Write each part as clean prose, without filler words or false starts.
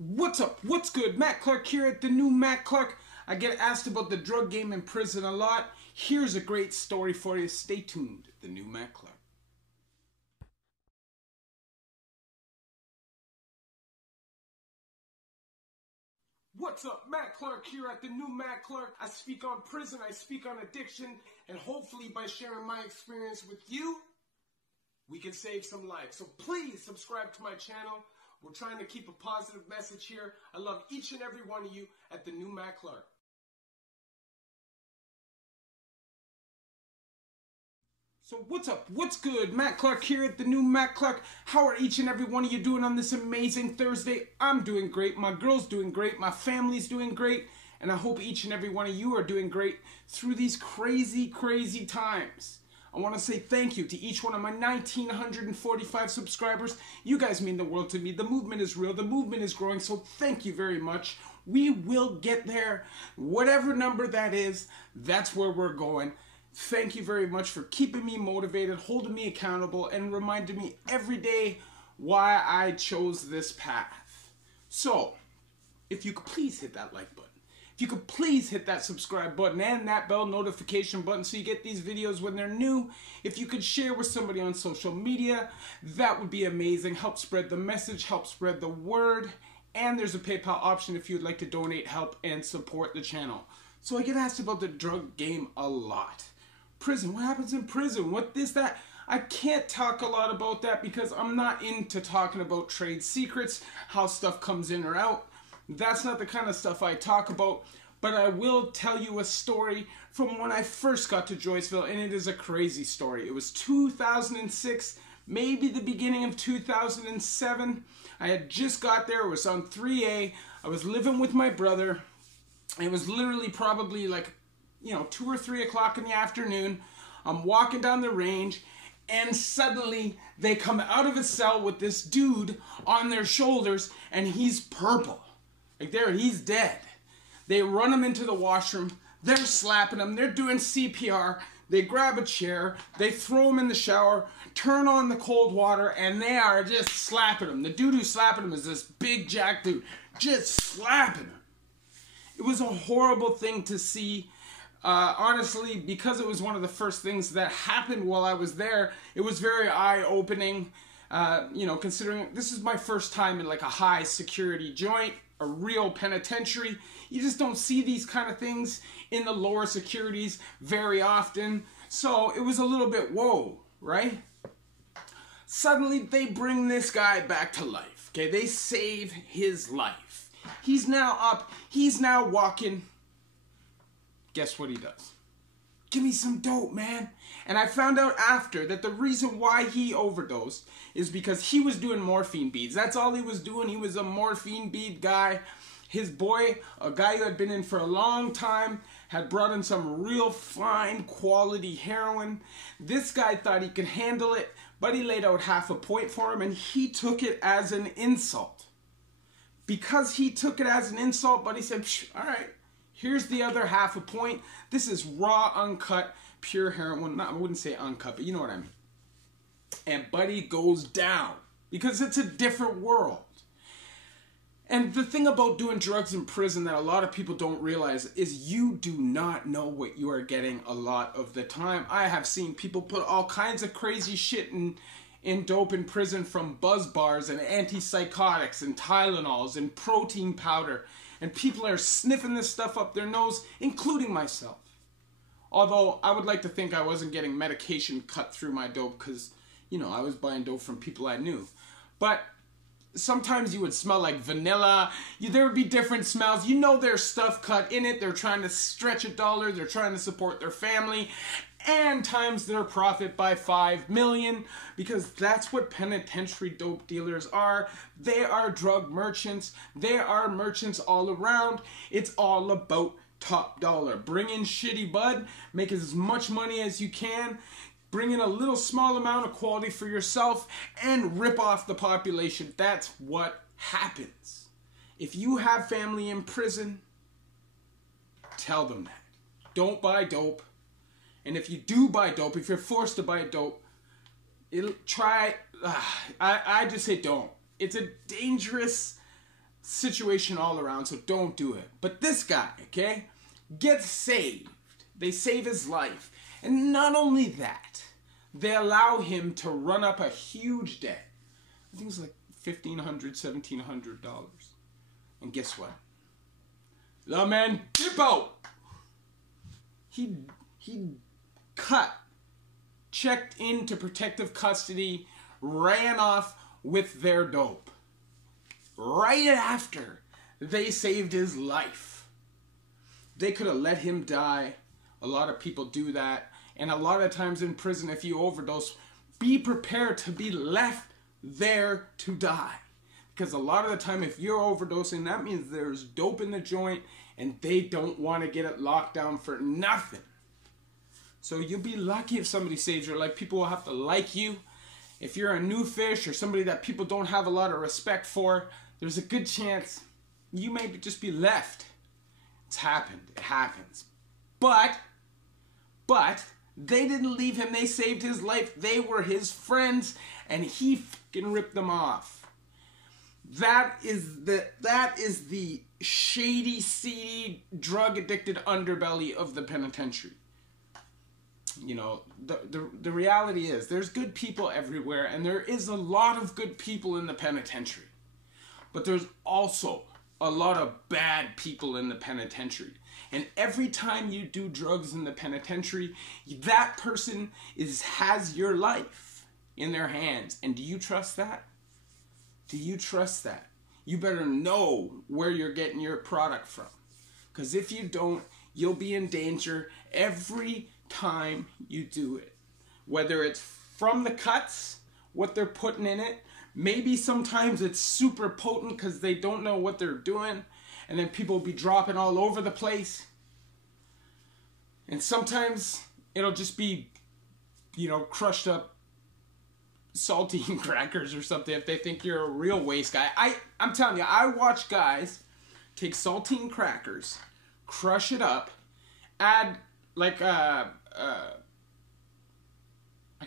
What's up? What's good? Matt Clark here at the new Matt Clark. I get asked about the drug game in prison a lot. Here's a great story for you. Stay tuned. The new Matt Clark. What's up? Matt Clark here at the new Matt Clark. I speak on prison, I speak on addiction, and hopefully by sharing my experience with you, we can save some lives. So please subscribe to my channel. We're trying to keep a positive message here. I love each and every one of you at the new Matt Clark. So what's up? What's good? Matt Clark here at the new Matt Clark. How are each and every one of you doing on this amazing Thursday? I'm doing great. My girl's doing great. My family's doing great. And I hope each and every one of you are doing great through these crazy, crazy times. I want to say thank you to each one of my 1,945 subscribers. You guys mean the world to me. The movement is real. The movement is growing. So thank you very much. We will get there. Whatever number that is, that's where we're going. Thank you very much for keeping me motivated, holding me accountable, and reminding me every day why I chose this path. So, if you could please hit that like button. If you could please hit that subscribe button and that bell notification button so you get these videos when they're new. If you could share with somebody on social media, that would be amazing. Help spread the message, help spread the word. And there's a PayPal option if you'd like to donate, help, and support the channel. So I get asked about the drug game a lot. Prison, what happens in prison? What this, that? I can't talk a lot about that because I'm not into talking about trade secrets, how stuff comes in or out. That's not the kind of stuff I talk about, but I will tell you a story from when I first got to Joyceville, and it is a crazy story. It was 2006, maybe the beginning of 2007. I had just got there. It was on 3A. I was living with my brother. It was literally probably like 2 or 3 o'clock in the afternoon. I'm walking down the range, and suddenly they come out of a cell with this dude on their shoulders, and he's purple. Like he's dead. They run him into the washroom. They're slapping him. They're doing CPR. They grab a chair. They throw him in the shower, turn on the cold water, and they are just slapping him. The dude who's slapping him is this big jack dude, just slapping him. It was a horrible thing to see. Honestly, because it was one of the first things that happened while I was there, it was very eye-opening, considering this is my first time in like a high security joint, a real penitentiary. You just don't see these kind of things in the lower securities very often. So it was a little bit whoa, right? Suddenly they bring this guy back to life. Okay, they save his life. He's now up, he's now walking. Guess what he does? Give me some dope, man. And I found out after that the reason why he overdosed is because he was doing morphine beads. That's all he was doing. He was a morphine bead guy. His boy, a guy who had been in for a long time, had brought in some real fine quality heroin. This guy thought he could handle it, but he laid out half a point for him, and he took it as an insult. Because he took it as an insult, Buddy said, all right. Here's the other half a point. This is raw, uncut, pure heroin. I wouldn't say uncut, but you know what I mean. And Buddy goes down because it's a different world. And the thing about doing drugs in prison that a lot of people don't realize is you do not know what you are getting a lot of the time. I have seen people put all kinds of crazy shit in dope in prison, from buzz bars and antipsychotics and Tylenols and protein powder. And people are sniffing this stuff up their nose, including myself. Although I would like to think I wasn't getting medication cut through my dope because, I was buying dope from people I knew. But sometimes you would smell like vanilla. There would be different smells. There's stuff cut in it. They're trying to stretch $1. They're trying to support their family and times their profit by 5 million, because that's what penitentiary dope dealers are. They are drug merchants. They are merchants all around. It's all about top dollar. Bring in shitty bud, make as much money as you can, bring in a little small amount of quality for yourself, and rip off the population. That's what happens. If you have family in prison, tell them that. Don't buy dope. And if you do buy dope, if you're forced to buy dope, I just say don't. It's a dangerous situation all around, so don't do it. But this guy, okay, gets saved. They save his life. And not only that, they allow him to run up a huge debt. I think it's like $1,500, $1,700. And guess what? The man dip out. He checked into protective custody, ran off with their dope. Right after they saved his life. They could have let him die. A lot of people do that. And a lot of times in prison, if you overdose, be prepared to be left there to die. Because a lot of the time, if you're overdosing, that means there's dope in the joint and they don't want to get it locked down for nothing. So you'll be lucky if somebody saves your life. People will have to like you. If you're a new fish or somebody that people don't have a lot of respect for, there's a good chance you may just be left. It's happened. It happens. But they didn't leave him. They saved his life. They were his friends, and he fucking ripped them off. That is the shady, seedy, drug-addicted underbelly of the penitentiary. You know, the reality is there's good people everywhere, and there is a lot of good people in the penitentiary. But there's also a lot of bad people in the penitentiary. And every time you do drugs in the penitentiary, that person has your life in their hands. And do you trust that? Do you trust that? You better know where you're getting your product from. Because if you don't, you'll be in danger every time you do it. Whether it's from the cuts, what they're putting in it, maybe sometimes it's super potent because they don't know what they're doing, and then people will be dropping all over the place. And sometimes it'll just be, you know, crushed up saltine crackers or something if they think you're a real waste guy. I'm telling you, I watch guys take saltine crackers, crush it up, add like I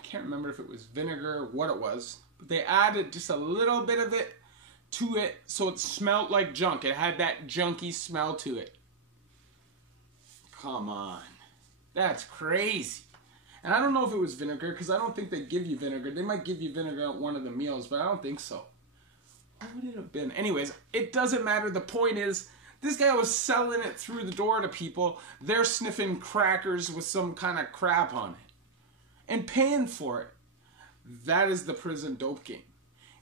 can't remember if it was vinegar or what it was. But they added just a little bit of it to it so it smelled like junk. It had that junky smell to it. Come on. That's crazy. And I don't know if it was vinegar because I don't think they give you vinegar. They might give you vinegar at one of the meals, but I don't think so. What would it have been? Anyways, it doesn't matter. The point is, this guy was selling it through the door to people. They're sniffing crackers with some kind of crap on it and paying for it. That is the prison dope game.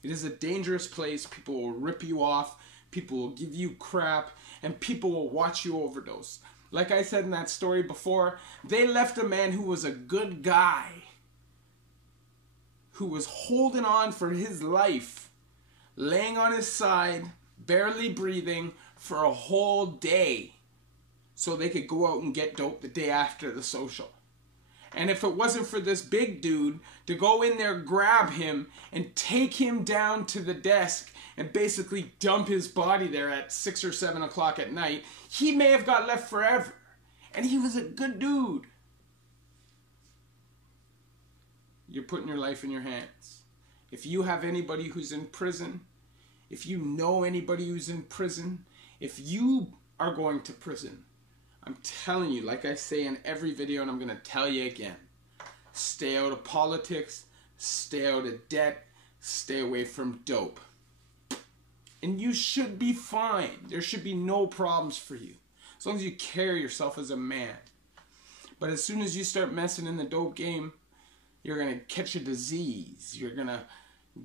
It is a dangerous place. People will rip you off. People will give you crap. And people will watch you overdose. Like I said in that story before, they left a man who was a good guy, who was holding on for his life, laying on his side, barely breathing, for a whole day so they could go out and get dope the day after the social. And if it wasn't for this big dude to go in there, grab him, and take him down to the desk and basically dump his body there at 6 or 7 o'clock at night, he may have got left forever. And he was a good dude. You're putting your life in your hands. If you have anybody who's in prison, if you know anybody who's in prison, if you are going to prison, I'm telling you, like I say in every video, and I'm going to tell you again, stay out of politics, stay out of debt, stay away from dope. And you should be fine. There should be no problems for you, as long as you carry yourself as a man. But as soon as you start messing in the dope game, you're going to catch a disease. You're going to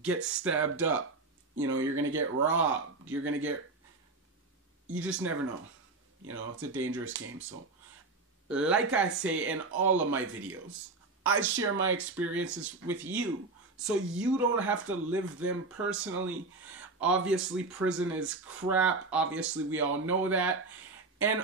get stabbed up. You know, you're going to get robbed. You're going to get... You just never know. You know, it's a dangerous game. So, like I say in all of my videos, I share my experiences with you so you don't have to live them personally. Obviously, prison is crap. Obviously, we all know that. And,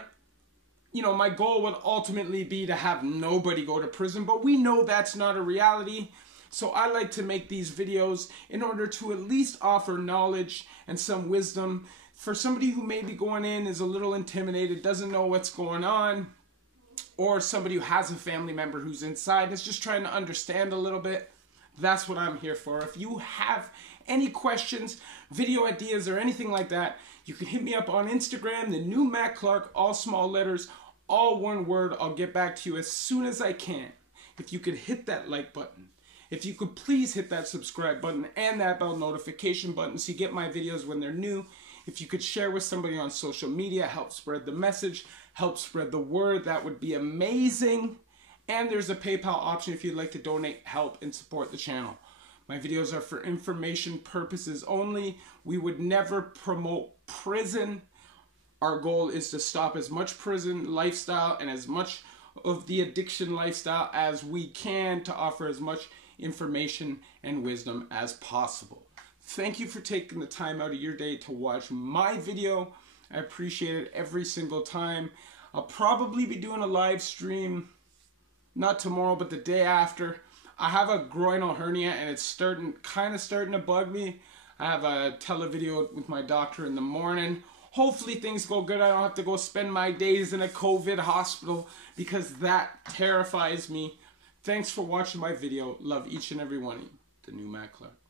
you know, my goal would ultimately be to have nobody go to prison, but we know that's not a reality. So I like to make these videos in order to at least offer knowledge and some wisdom for somebody who may be going in, is a little intimidated, doesn't know what's going on, or somebody who has a family member who's inside and is just trying to understand a little bit. That's what I'm here for. If you have any questions, video ideas, or anything like that, You can hit me up on Instagram, the new Matt Clark, all small letters, all one word. I'll get back to you as soon as I can. If you could hit that like button. If you could please hit that subscribe button and that bell notification button so you get my videos when they're new. If you could share with somebody on social media, help spread the message, help spread the word, that would be amazing. And there's a PayPal option if you'd like to donate, help, and support the channel. My videos are for information purposes only. We would never promote prison. Our goal is to stop as much prison lifestyle and as much of the addiction lifestyle as we can to offer as much information and wisdom as possible. Thank you for taking the time out of your day to watch my video. I appreciate it every single time. I'll probably be doing a live stream, not tomorrow, but the day after. I have a groinal hernia and it's kind of starting to bug me. I have a televideo with my doctor in the morning. Hopefully things go good. I don't have to go spend my days in a COVID hospital because that terrifies me. Thanks for watching my video. Love each and every one of you. The new Matt Clark.